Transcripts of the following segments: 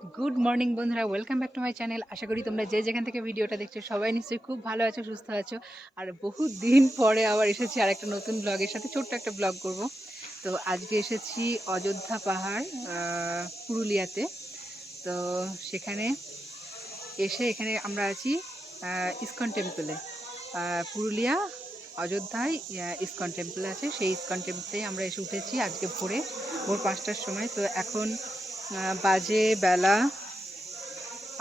Good morning বন্ধুরা, welcome back to my channel. আশা করি তোমরা যে যেখান থেকে ভিডিওটা দেখছো সবাই নিশ্চয়ই খুব ভালো আছো, সুস্থ আছো। আর বহু দিন পরে আবার এসেছি আর একটা নতুন ব্লগের সাথে, ছোট্ট একটা ব্লগ করব। তো আজকে এসেছি অযোধ্যা পাহাড়, পুরুলিয়াতে। তো সেখানে এখানে আমরা আছি ইসকন টেম্পলে। পুরুলিয়া অযোধ্যায় ইসকন টেম্পল আছে, সেই ইসকন টেম্পলেই আমরা এসে উঠেছি আজকে ভোর 5টার সময়। তো এখন বাজে বেলা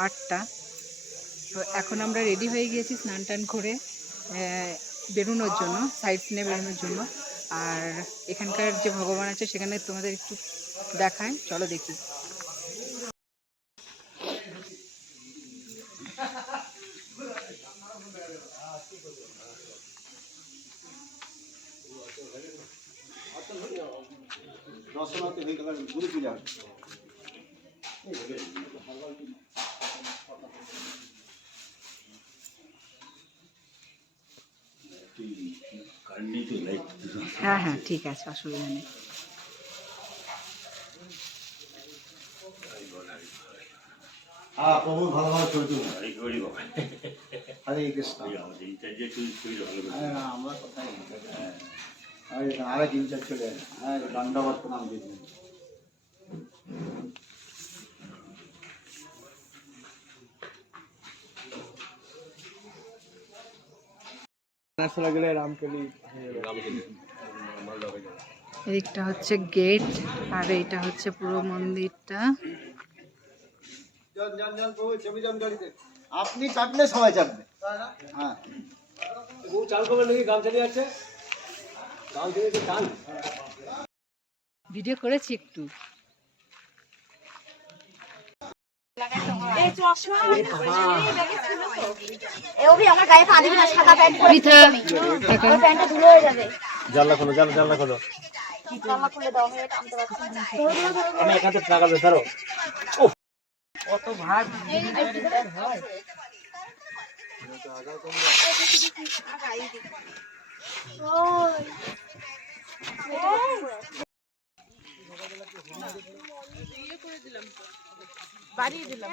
8টা। তো এখন আমরা রেডি হয়ে গিয়েছি স্নান টান করে বেরোনোর জন্য, সাইড সিনে বেরোনোর জন্য। আর এখানকার যে ভগবান আছে সেখানে তোমাদের একটু দেখায়, চলো দেখি। দর্শনার্থী হয়ে গেল গুরু পূজা। হ্যাঁ হ্যাঁ, ঠিক আছে, অসুবিধা নেই। প্রভু ভালো ভালো ছবি তুলুন। হরে কৃষ্ণ। আমরা কোথায় আরেক ইনচার্জ চলে দণ্ডবত প্রণাম দিবেন। এদিকটা হচ্ছে গেট আর এইটা হচ্ছে পুরো মন্দিরটা। আপনি চাটলে সবাই চাটবে। হ্যাঁ, ভিডিও করেছি একটু। জানলা খোলো, জানলা খোলো। আমি এখান থেকে টাকা দেবো, ধরো। কত ভাগ হয়। বাড়িয়ে দিলাম।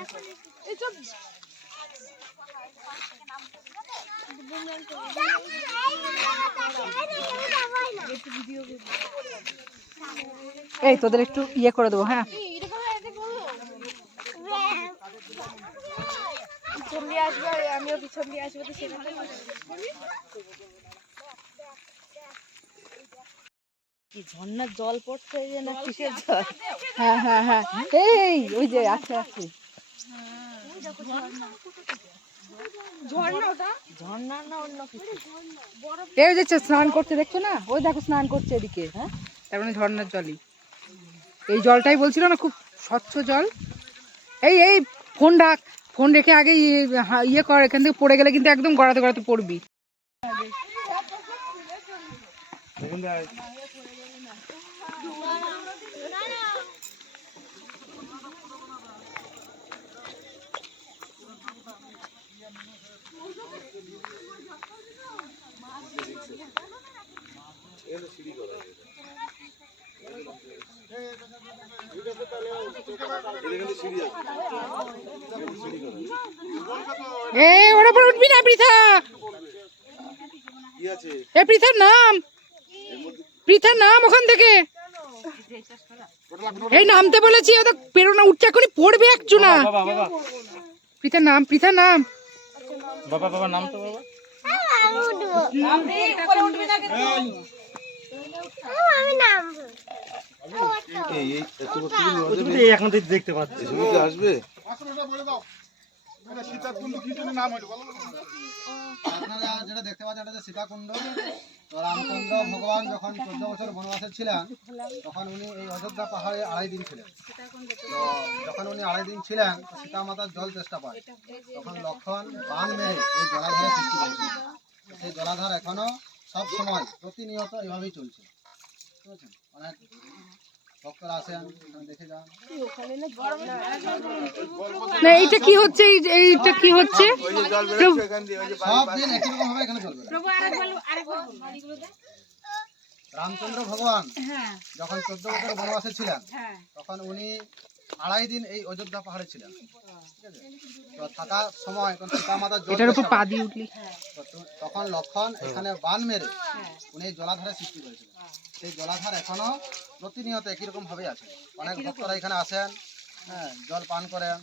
এই তোদের একটু ইয়ে করে দেবো। হ্যাঁ, পিছন দিয়ে আসবে, আমিও পিছন দিয়ে আসবো। তো সেখানে কি ঝর্ণার জল পড়ছে যে না কিসের জল? হ্যাঁ হ্যাঁ হ্যাঁ, এই ওই যে আছে আছে ঝর্ণা না অন্য কিছু? এই যে স্নান করছে, দেখছো না? ওই দেখো স্নান করছে এদিকে। হ্যাঁ, তার মানে ঝর্ণার জলই। এই জলটাই বলছিল না, খুব স্বচ্ছ জল। এই এই ফোন রাখ, ফোন রেখে আগে ইয়ে কর, এখান থেকে পড়ে গেলে কিন্তু একদম গড়াতে গড়াতে পড়বি। ওর উপর উঠবি না পৃথা। এ পৃথার নাম, পৃথার নাম ওখান থেকে। এই নামতে বলেছি, ও তো পেরো না, উঠছে এখনই পড়বে একটু না। পৃথার নাম, পৃথার নাম। বাবা বাবা নাম তো বাবা। এখন দেখতে পাচ্ছি আসবে। আপনারা যেটা দেখতে পাচ্ছেন এটা হচ্ছে সীতাকুণ্ড। তো রামচন্দ্র ভগবান যখন 14 বছর বনবাসে ছিলেন তখন উনি এই অযোধ্যা পাহাড়ে 2.5 দিন ছিলেন। তো যখন উনি 2.5 দিন ছিলেন সীতা মাতার জল চেষ্টা পায়, তখন লক্ষণ বান মেরে এই জলাধার সৃষ্টি করেছিলেন। সেই জলাধার এখনো সব সময় প্রতিনিয়ত এভাবেই চলছে। বুঝেছেন? অনেক ভক্তরা আসেন, দেখে যান। না, এইটা কি হচ্ছে? এইটা কি হচ্ছে? সব দিন একই রকম ভাবে এখানে চলবে। রামচন্দ্র ভগবান যখন 14 বছর বনবাসে ছিলেন তখন উনি 2.5 দিন এই অযোধ্যা পাহাড়ে ছিলেন, ঠিক আছে? তো থাকার সময় যখন সীতা মাতা জল এটার উপর খেয়েছেন, পা দিয়ে উঠলি। তখন লক্ষণ এখানে বান মেরে উনি এই জলাধারের সৃষ্টি করেছিলেন। সেই জলাধার এখনো প্রতিনিয়ত একই রকম ভাবে আছে। অনেক ভক্তরা এখানে আসেন, হ্যাঁ, জল পান করেন।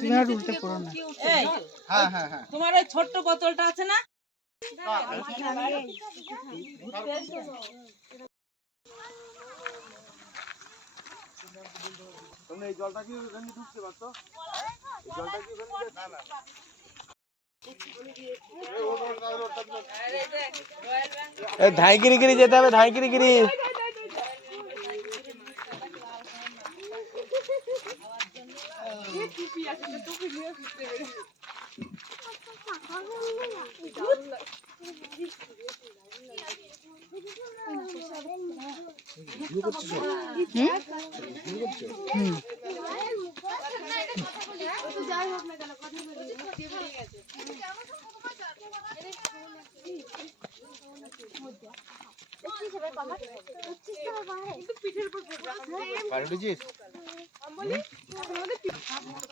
তুমি আর উল্টে পড়ো না। এই হ্যাঁ হ্যাঁ হ্যাঁ, তোমার ওই ছোট্ট বোতলটা আছে না? ধাইগিরি গিরি যেতে হবে, ধাইগিরি গিরি।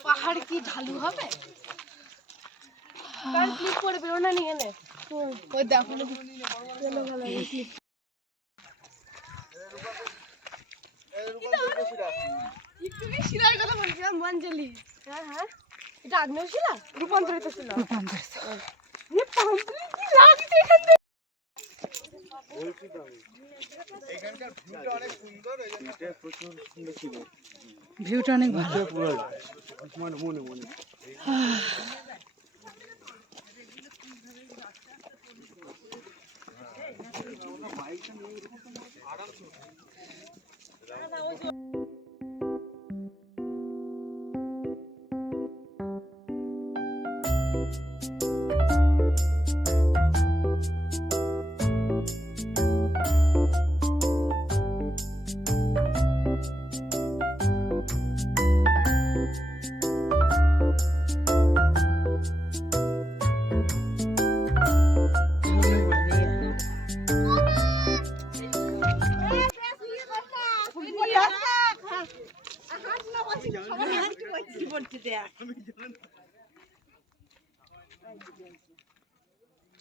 পাহাড় কি ঢালু হবে? কার ক্লিক করে বেরো না নিয়ে নে। ওই দেখো চলো ভালো ক্লিক। তুমি শিলার কথা বলছিলাম মঞ্জলি। হ্যাঁ হ্যাঁ, এটা আগ্নেয় শিলা, রূপান্তরিত শিলা। রূপান্তরিত। এ পাম্পলি কি লাগছে এখান থেকে? ভিউটা অনেক ভালো।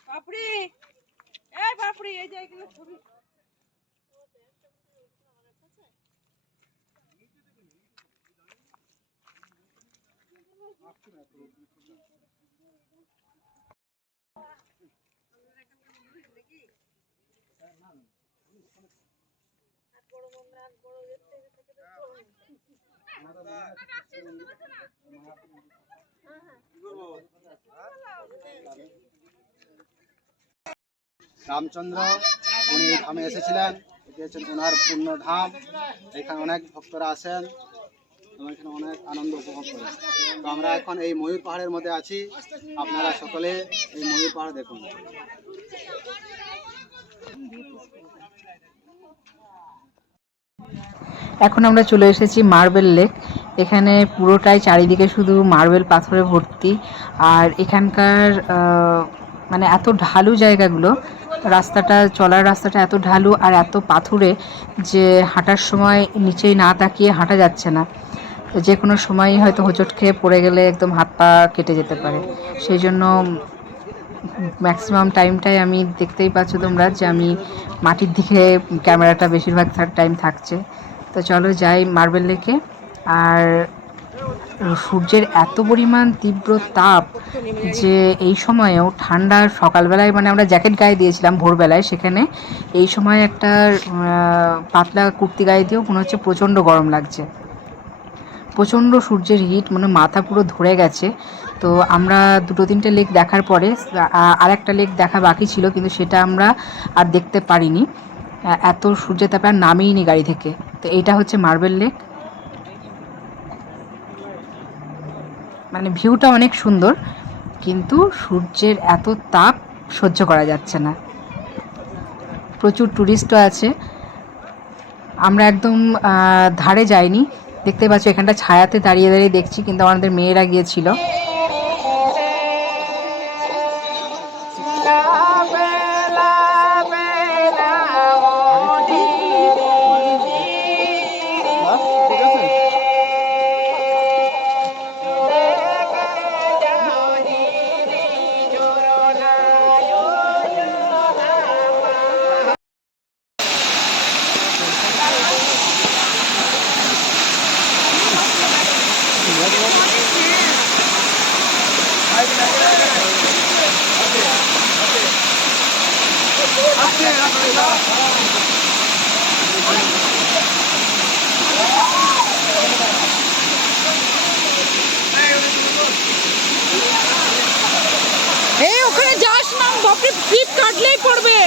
পাপড়ি, এই পাপড়ি, এই যে এগুলো ছবি। রামচন্দ্র উনি এই ধামে এসেছিলেন, এটি হচ্ছে ওনার পূর্ণ ধাম। এখানে অনেক ভক্তরা আসেন এবং এখানে অনেক আনন্দ উপভোগ করেন। তো আমরা এখন এই ময়ূর পাহাড়ের মধ্যে আছি, আপনারা সকলে এই ময়ূর পাহাড় দেখুন। এখন আমরা চলে এসেছি মার্বেল লেক। এখানে পুরোটাই চারিদিকে শুধু মার্বেল পাথরে ভর্তি। আর এখানকার মানে এত ঢালু জায়গাগুলো, চলার রাস্তাটা এত ঢালু আর এত পাথুরে যে হাঁটার সময় নিচেই না তাকিয়ে হাঁটা যাচ্ছে না। যে কোনো সময়ই হয়তো হোঁচট খেয়ে পড়ে গেলে একদম হাত পা কেটে যেতে পারে। সেই জন্য ম্যাক্সিমাম টাইমটাই আমি দেখতেই পাচ্ছ তোমরা যে আমি মাটির দিকে ক্যামেরাটা বেশিরভাগ টাইম থাকছে। তো চলো যাই মার্বেল লেকে। আর সূর্যের এত পরিমাণ তীব্র তাপ যে এই সময়েও ঠান্ডা, সকালবেলায় মানে আমরা জ্যাকেট গায়ে দিয়েছিলাম ভোরবেলায়, সেখানে এই সময় একটা পাতলা কুর্তি গায়ে দিয়েও মনে হচ্ছে প্রচণ্ড গরম লাগছে। প্রচণ্ড সূর্যের হিট, মানে মাথা পুরো ধরে গেছে। তো আমরা 2-3টে লেক দেখার পরে আরেকটা লেক দেখা বাকি ছিল, কিন্তু সেটা আমরা আর দেখতে পারিনি, এত সূর্যের তাপে আর নামিনি গাড়ি থেকে। তো এইটা হচ্ছে মার্বেল লেক। মানে ভিউটা অনেক সুন্দর, কিন্তু সূর্যের এত তাপ সহ্য করা যাচ্ছে না। প্রচুর টুরিস্টও আছে। আমরা একদম ধারে যাইনি, দেখতে পাচ্ছ এখানটা ছায়াতে দাঁড়িয়ে দাঁড়িয়ে দেখছি, কিন্তু আমাদের মেয়েরা গিয়েছিল। এই ওখানে যাস না, বাপরে ফ্লিপ কাটলেই পড়বে।